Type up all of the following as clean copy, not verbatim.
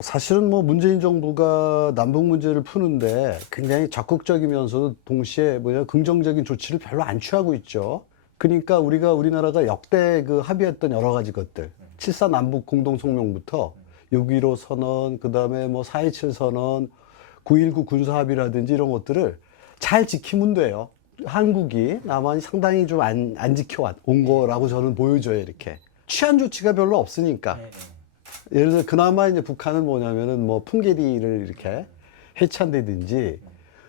사실은 뭐 문재인 정부가 남북 문제를 푸는데 굉장히 적극적이면서도 동시에 긍정적인 조치를 별로 안 취하고 있죠. 그러니까 우리나라가 역대 합의했던 여러 가지 것들, 7.4 남북 공동성명부터 6.15 선언, 그 다음에 뭐 4.27 선언, 9.19 군사합의라든지 이런 것들을 잘 지키면 돼요. 한국이 남한이 상당히 좀 안 지켜온 거라고 저는 보여줘요, 이렇게. 취한 조치가 별로 없으니까. 예를 들어 그나마 이제 북한은 뭐냐면은 뭐 풍계리를 이렇게 해체한다든지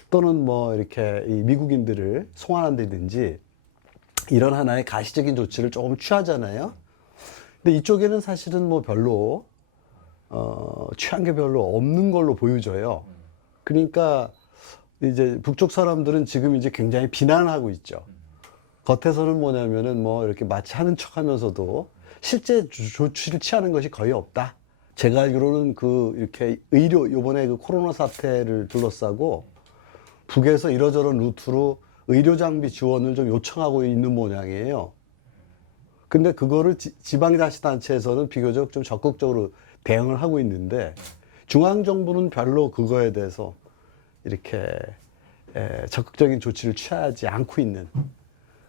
또는 뭐 이렇게 이 미국인들을 송환한다든지 이런 하나의 가시적인 조치를 조금 취하잖아요. 근데 이쪽에는 사실은 뭐 별로 취한 게 별로 없는 걸로 보여져요. 그러니까 이제 북쪽 사람들은 지금 이제 굉장히 비난하고 있죠. 겉에서는 뭐냐면은 뭐 이렇게 마치 하는 척 하면서도 실제 조치를 취하는 것이 거의 없다. 제가 알기로는 이렇게 요번에 코로나 사태를 둘러싸고 북에서 이러저런 루트로 의료 장비 지원을 좀 요청하고 있는 모양이에요. 근데 그거를 지방자치단체에서는 비교적 좀 적극적으로 대응을 하고 있는데 중앙정부는 별로 그거에 대해서 이렇게 적극적인 조치를 취하지 않고 있는,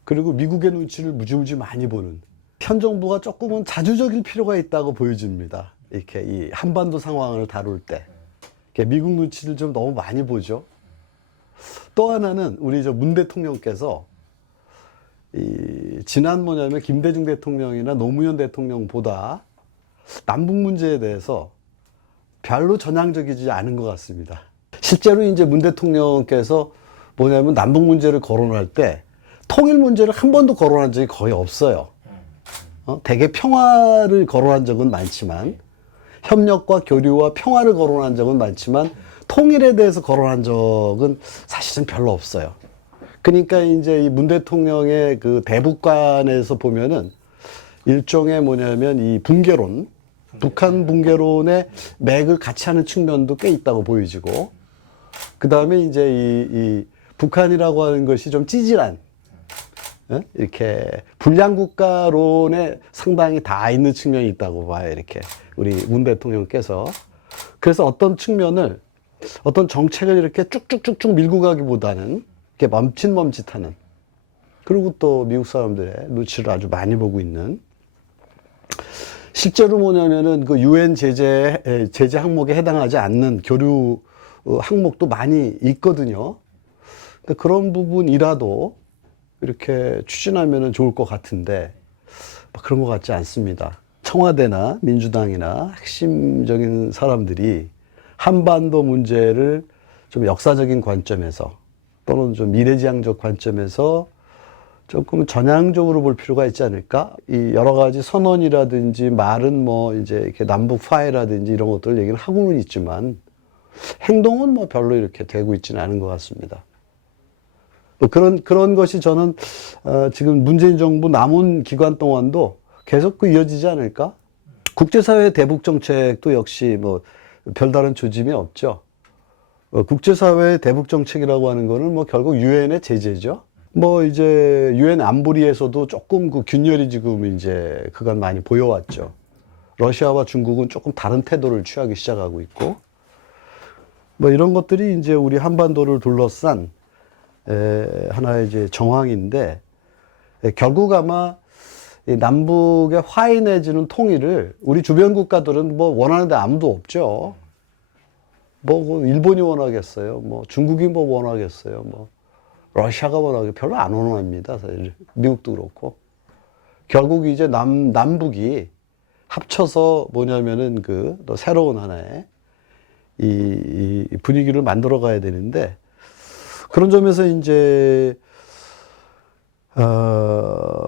그리고 미국의 눈치를 무지무지 많이 보는, 현 정부가 조금은 자주적일 필요가 있다고 보여집니다. 이렇게 이 한반도 상황을 다룰 때 미국 눈치를 좀 너무 많이 보죠. 또 하나는 우리 문 대통령께서 지난 김대중 대통령이나 노무현 대통령보다 남북 문제에 대해서 별로 전향적이지 않은 것 같습니다. 실제로 이제 문 대통령께서 남북 문제를 거론할 때 통일 문제를 한 번도 거론한 적이 거의 없어요. 대개 평화를 거론한 적은 많지만, 협력과 교류와 평화를 거론한 적은 많지만 통일에 대해서 거론한 적은 사실은 별로 없어요. 그러니까 이제 이 문 대통령의 대북관에서 보면은 일종의 이 붕괴론, 북한 붕괴론의 맥을 같이 하는 측면도 꽤 있다고 보여지고, 그 다음에 이제 이 북한이라고 하는 것이 좀 찌질한, 이렇게 불량국가론에 상당히 다 있는 측면이 있다고 봐요, 이렇게 우리 문 대통령께서. 그래서 어떤 정책을 이렇게 쭉쭉쭉쭉 밀고 가기보다는 이렇게 멈칫멈칫하는, 그리고 또 미국 사람들의 눈치를 아주 많이 보고 있는, 실제로 유엔 제재 항목에 해당하지 않는 교류 항목도 많이 있거든요. 그런 부분이라도 이렇게 추진하면 좋을 것 같은데 그런 것 같지 않습니다. 청와대나 민주당이나 핵심적인 사람들이 한반도 문제를 좀 역사적인 관점에서 또는 좀 미래지향적 관점에서 조금 전향적으로 볼 필요가 있지 않을까? 이 여러 가지 선언이라든지 말은 이제 이렇게 남북 화해라든지 이런 것들 얘기는 하고는 있지만 행동은 별로 이렇게 되고 있지는 않은 것 같습니다. 그런 것이 저는 지금 문재인 정부 남은 기간 동안도 계속 이어지지 않을까? 국제사회 대북 정책도 역시 별다른 조짐이 없죠. 국제사회 대북 정책이라고 하는 거는 결국 유엔의 제재죠. 이제 유엔 안보리에서도 조금 균열이 지금 이제 그간 많이 보여왔죠. 러시아와 중국은 조금 다른 태도를 취하기 시작하고 있고, 이런 것들이 이제 우리 한반도를 둘러싼 하나의 이제 정황인데, 결국 아마 남북의 화해 내지는 통일을 우리 주변 국가들은 원하는데 아무도 없죠. 일본이 원하겠어요. 중국이 원하겠어요. 러시아가 원하겠어요. 별로 안 원합니다. 사실 미국도 그렇고. 결국 이제 남북이 합쳐서 또 새로운 하나의 이 분위기를 만들어 가야 되는데, 그런 점에서 이제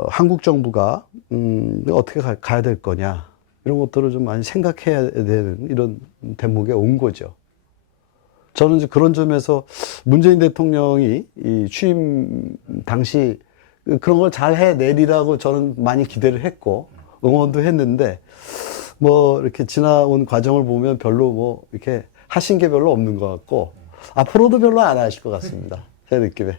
한국 정부가 어떻게 가야 될 거냐, 이런 것들을 좀 많이 생각해야 되는 이런 대목에 온 거죠. 저는 이제 그런 점에서 문재인 대통령이 이 취임 당시 그런 걸 잘 해내리라고 저는 많이 기대를 했고 응원도 했는데, 이렇게 지나온 과정을 보면 별로 이렇게 하신 게 별로 없는 것 같고, 앞으로도 별로 안 하실 것 같습니다, 제 느낌에.